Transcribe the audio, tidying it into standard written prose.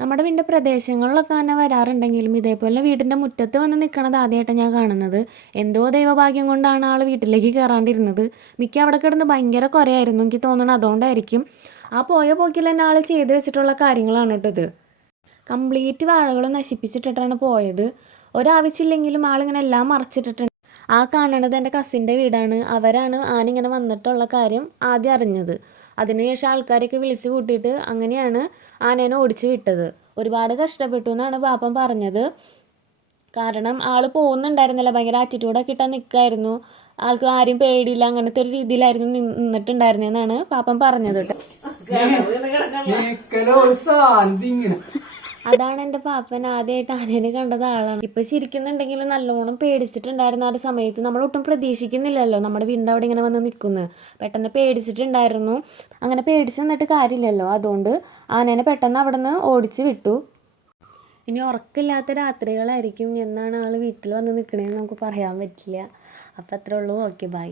നമ്മുടെ വീടിൻ്റെ പ്രദേശങ്ങളിലൊക്കെ ആന വരാറുണ്ടെങ്കിലും ഇതേപോലെ വീടിൻ്റെ മുറ്റത്ത് വന്ന് നിൽക്കണത് ആദ്യമായിട്ടാണ് ഞാൻ കാണുന്നത്. എന്തോ ദൈവഭാഗ്യം കൊണ്ടാണ് ആൾ വീട്ടിലേക്ക് കയറാണ്ടിരുന്നത്. മിക്ക അവിടെ കിടന്ന് ഭയങ്കര കുരയായിരുന്നു. എനിക്ക് തോന്നണം അതുകൊണ്ടായിരിക്കും. ആ പോയ പോക്കിൽ തന്നെ ആൾ ചെയ്ത് വെച്ചിട്ടുള്ള കാര്യങ്ങളാണ് കേട്ടോ ഇത്. കംപ്ലീറ്റ് വാഴകൾ നശിപ്പിച്ചിട്ടിട്ടാണ് പോയത്. ഒരാവശ്യമില്ലെങ്കിലും ആളിങ്ങനെ എല്ലാം മറച്ചിട്ടിട്ടുണ്ട്. ആ കാണണത് എൻ്റെ കസിൻ്റെ വീടാണ്. അവരാണ് ആനിങ്ങനെ വന്നിട്ടുള്ള കാര്യം ആദ്യം അറിഞ്ഞത്. അതിനുശേഷം ആൾക്കാരെയൊക്കെ വിളിച്ച് കൂട്ടിയിട്ട് അങ്ങനെയാണ് ആനേനെ ഓടിച്ച് വിട്ടത്. ഒരുപാട് കഷ്ടപ്പെട്ടു എന്നാണ് പാപ്പൻ പറഞ്ഞത്. കാരണം ആൾ പോകുന്നുണ്ടായിരുന്നില്ല, ഭയങ്കര ആറ്റിറ്റ്യൂഡൊക്കെ ഇട്ടാൽ നിൽക്കായിരുന്നു. ആൾക്ക് ആരും പേടിയില്ല, അങ്ങനത്തെ ഒരു രീതിയിലായിരുന്നു നിന്നിട്ടുണ്ടായിരുന്നെന്നാണ് പാപ്പൻ പറഞ്ഞത് കേട്ടോ. അതാണ് എൻ്റെ പാപ്പൻ ആദ്യമായിട്ട് ആനേനെ കണ്ടത് ആളാണ്. ഇപ്പം ചിരിക്കുന്നുണ്ടെങ്കിലും നല്ലോണം പേടിച്ചിട്ടുണ്ടായിരുന്നു. ആ ഒരു സമയത്ത് നമ്മളൊട്ടും പ്രതീക്ഷിക്കുന്നില്ലല്ലോ നമ്മുടെ വീടിൻ്റെ അവിടെ ഇങ്ങനെ വന്ന് നിൽക്കുന്നത്. പെട്ടെന്ന് പേടിച്ചിട്ടുണ്ടായിരുന്നു. അങ്ങനെ പേടിച്ച് നിന്നിട്ട് കാര്യമില്ലല്ലോ, അതുകൊണ്ട് ആനേനെ പെട്ടെന്ന് അവിടെ നിന്ന് ഓടിച്ച് വിട്ടു. ഇനി ഉറക്കമില്ലാത്ത രാത്രികളായിരിക്കും എന്നാണ് ആൾ വീട്ടിൽ വന്ന് നിൽക്കണേന്ന് നമുക്ക് പറയാൻ പറ്റില്ല. അപ്പം അത്രേ ഉള്ളൂ. Okay, by.